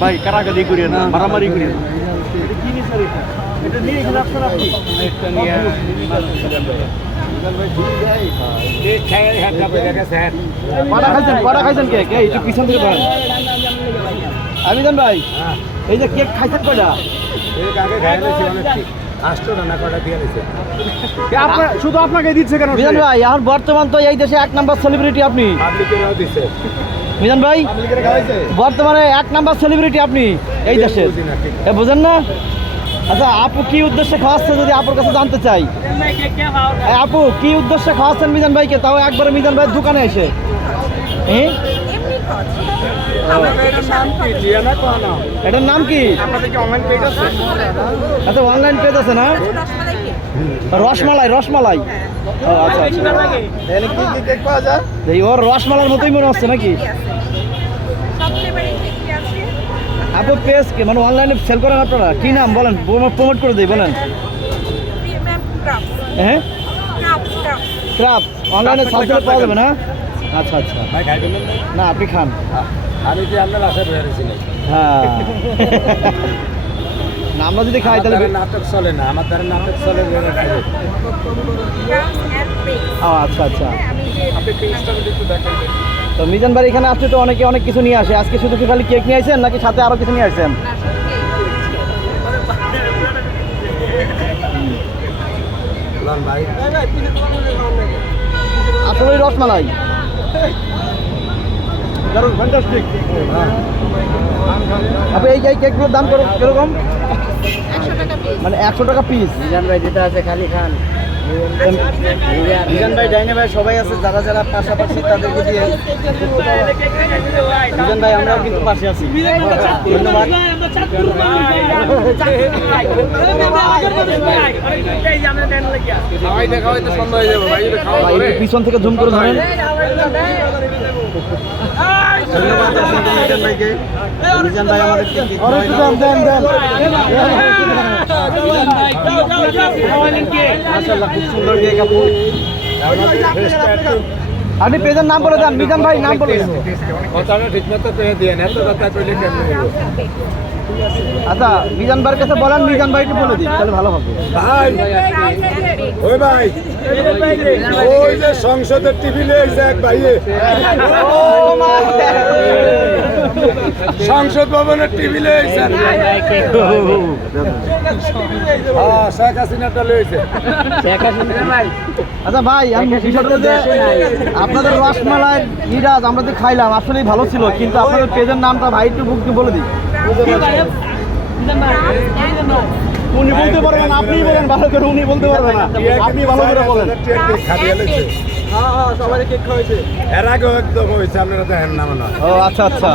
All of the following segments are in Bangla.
ভাই কারাগারি করিয়ে না, মারামারি করিয়ে না। এটা কি নিয়ে স্যার? এটা নিয়ে এখানে আপনার আপনি এটা নিয়ে কটা খাইছেন কেক? এই একটু পিছন থেকে ধরেন। আমিজান ভাই, এই যে কেক খাইছেন কয়টা? শুধু আপনাকে দিচ্ছে কেন মিজান ভাই? এখন বর্তমান তো এই দেশে 1 নাম্বার সেলিব্রিটি আপনি। মিজান ভাই বর্তমানে 1 নাম্বার সেলিব্রিটি আপনি এই দেশে, বুঝেন না? আচ্ছা আপু কি উদ্দেশ্যে খাওয়াচ্ছে যদি আপুর কাছে জানতে চাই? আপু কি উদ্দেশ্যে খাওয়াচ্ছেন মিজান ভাইকে, তাও একবারে মিজান ভাইয়ের দোকানে এসে? এটার নাম কি? আচ্ছা অনলাইন পেজ আছে না? রসমালাই, রসমালাই। ও আচ্ছা আচ্ছা, ওর রসমালার মতোই মনে হচ্ছে নাকি? আপু পেজ কি মানে অনলাইনে সেল করেন আপনারা? কি নাম বলেন, প্রমোট করে দিই বলেন। হ্যাঁ ক্রাফট অনলাইনে সার্চ করে পাওয়া যাবে না? আচ্ছা আচ্ছা, না আপনি খান। আমি কি আপনার আশা বেরিয়েছি না? হ্যাঁ না আমরা যদি খাই তাহলে নাটক চলে না, আমার দ্বারা নাটক চলে। ও আচ্ছা আচ্ছা, তো মিজান ভাই এখানে আসলে তো অনেকে অনেক কিছু নিয়ে আসে, আজকে শুধু কি খালি কেক নিয়ে আসেন নাকি সাথে আরো কিছু নিয়ে আসেন? আসলে রসমালাই আপনি এই কেকগুলোর দাম কিরকম? মানে 100 টাকা পিস। মিজান ভাই যেটা আছে খালি খান। মিজান ভাই, ডাইনে ভাই সবাই আছে, যারা যারা পাশাপাশি তাদেরকে দিয়ে। মিজান ভাই আমরাও কিন্তু পাশে আছি, ধন্যবাদ। পিছন থেকে জুম করে ধরেন। ধন্যবাদ মিজান ভাইকে। মিজান ভাই আমাদেরকে মাশাআল্লাহ খুব সুন্দর কেক আপু। আপনি পেজের নাম বলে দেন, মিজান ভাই নাম বলে দেন। কথাটা ঠিক মতো পেয়ে দিয়ে এত কথা কইলে কেমন হইব? আচ্ছা মিজান ভাইয়ের কাছে বলেন, মিজান ভাইকে বলে দিন তাহলে ভালো হবে। ভাই ওই ভাই, ওই যে সংসদের টিভি লইছে এক ভাইয়ে, সংসদ ভবনের টিভি লইছে। হ্যাঁ শেখ হাসিনাটা লইছে। আচ্ছা ভাই আমি বিষয়টা যে আপনাদের রসমালাই নিরাজ আমরা যে খাইলাম আসলেই ভালো ছিল, কিন্তু আপনাদের পেজের নামটা ভাই একটু বুককে বলে দিই। উনি বলতে পারবেন না, আপনি বলেন ভালো করে। উনি বলতে পারবেন না, আপনি ভালো করে বলেন। সবাই কেক খাওয়াইছে, এর আগে একদম হয়েছে, আপনারা দেখেন না মনে হয়। ও আচ্ছা আচ্ছা,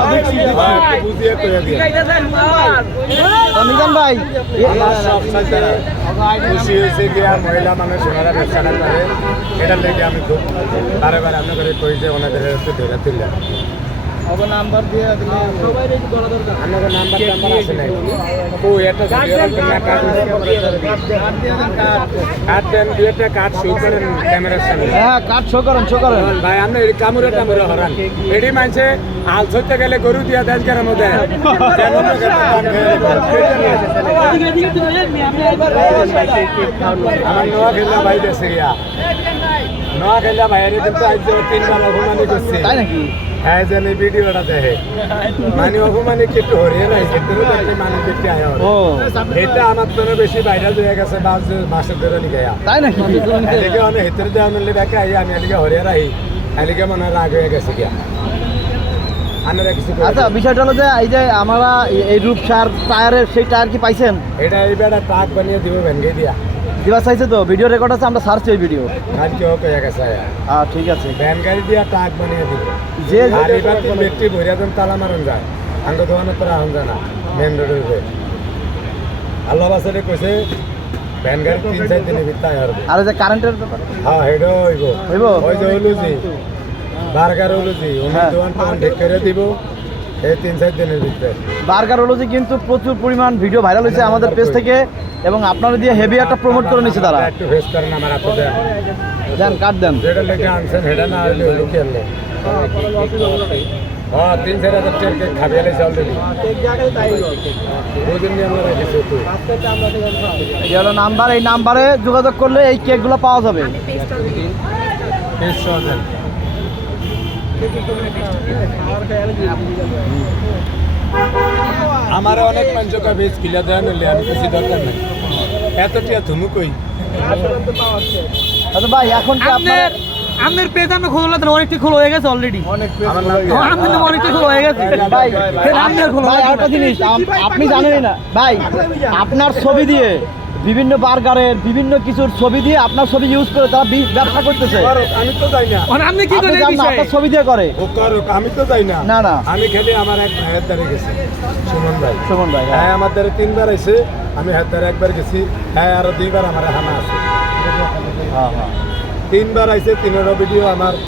বুঝিয়ে করে দিয়ে মিজান ভাই খুশি হয়েছে কি আর মহিলা মানুষ ওনারা ব্যবসাটা করে, এটার লেগে আমি খুব বারে বারে আপনাদের কই যে ওনাদের একটু ধরে তুললাম। নাম্বার দিয়ে দিলে আপনাদের নাম্বার আছে নাই? ও এটা কার্ড দেন, দুইটা কার্ড শো করেন ক্যামেরার সামনে। হ্যাঁ কার্ড শো করেন, শো করেন ভাই। আপনি কামুরে টামুরে হরান, এডি মানছে আল ধরতে গেলে গরু দিয়া দেন কেন মধ্যে আমার নোয়া খেললাম ভাই দেশে গিয়া, নোয়া খেললাম ভাইয়ের কিন্তু আজ 3বার অপমানি করছে। তাই নাকি? হ্যাঁ জানি ভিডিওটা দেখে মানে অপমানি একটু হরিয়ে নাই, মানুষ দেখতে আয়। এটা আমার জন্য বেশি ভাইরাল হয়ে গেছে মাসের ধরে নিয়ে। তাই নাকি? এদিকে আমি হেতের দেওয়া মিললে দেখে আই, আমি এদিকে হরিয়ে রাখি, এদিকে মনে হয় রাগ হয়ে গেছে গিয়া। আচ্ছা বিষয়টা হলো যে এই যে আমরা এই রূপসার টায়ারের সেই টায়ার কি পাইছেন? এটা এই বেড়া ট্রাক বানিয়ে দিব ভেঙে দিয়া দিবা চাইছে তো, ভিডিও রেকর্ড আছে, আমরা সার্চ এই ভিডিও। আর কেউ হয়ে গেছে ঠিক আছে, ভ্যান গাড়ি দিয়া ট্রাক বানিয়ে দিব। যে আর এবার তো ব্যক্তি ভরিয়া দেন তালা মারন যায়, আঙ্গ দোকানের পরে আহন যায় না মেন রোডের উপরে। আল্লাহ বাসারে কইছে ভ্যান গাড়ি 3-4 দিনের ভিতরে আর যে কারেন্টের ব্যাপার। হ্যাঁ হেডো হইব, হইব ওই যে হলুজি বার্গার হলুজি উনি দোকান টোকান ঠিক করে দিব এই 3-4 দিনের ভিতরে। বার্গার হলুজি কিন্তু প্রচুর পরিমাণ ভিডিও ভাইরাল হয়েছে আমাদের পেজ থেকে, এবং আপনারা দিয়ে হেভি একটা প্রমোট করে নিচ্ছে তারা। একটু ফেস করেন আমার আপনাদের দেন কাট দেন, যেটা লেগে আনছেন সেটা না হলে হলো কি হলো হ্যাঁ 3-4 হাজার টাকার কেক খাবে এলে অলরেডি ওই জন্য আমরা রেখেছি তো এই হলো নাম্বার, এই নাম্বারে যোগাযোগ করলে এই কেকগুলো পাওয়া যাবে। টেস্ট সহজে আমার অনেক পঞ্চকা বেশ কিলা দেওয়া মিললে আমি কিছু দরকার নেই এতটা ধুমুকই আচ্ছা ভাই এখন কি আপনার আপনার পেজ আমরা খোলা তো অনেকটা খোলা হয়ে গেছে অলরেডি। আমার নাম কি? আপনার নাম অনেকটা খোলা হয়ে গেছে ভাই আপনার খোলা ভাই একটা জিনিস আপনি জানেনই না ভাই, আপনার ছবি দিয়ে বিভিন্ন বার্গারের বিভিন্ন কিছুর ছবি দিয়ে আপনার ছবি ইউজ করে তারা ব্যবসা করতেছে। করুক, আমি তো যাই না আপনি কি আপনি করেন জানেন না, আপনার ছবি দিয়ে করে। ও করুক, আমি তো যাই না না, না। আমি খালি আমার এক ভাইয়ের দ্বারে গেছি সুমন ভাই সুমন ভাই, হ্যাঁ। হ্যাঁ আমার দ্বারে 3 বার আইছে আমি হাত দ্বারে একবার গেছি হ্যাঁ আরো 2 বার আমার হানা আছে হ্যাঁ হ্যাঁ 3 বার আইছে 3 ভিডিও আমার